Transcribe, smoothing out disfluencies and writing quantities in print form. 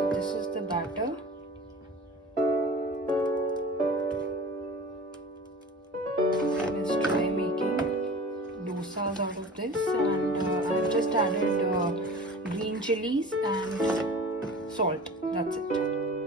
So this is the batter. Let's try making dosas out of this, and I've just added green chillies and salt. That's it.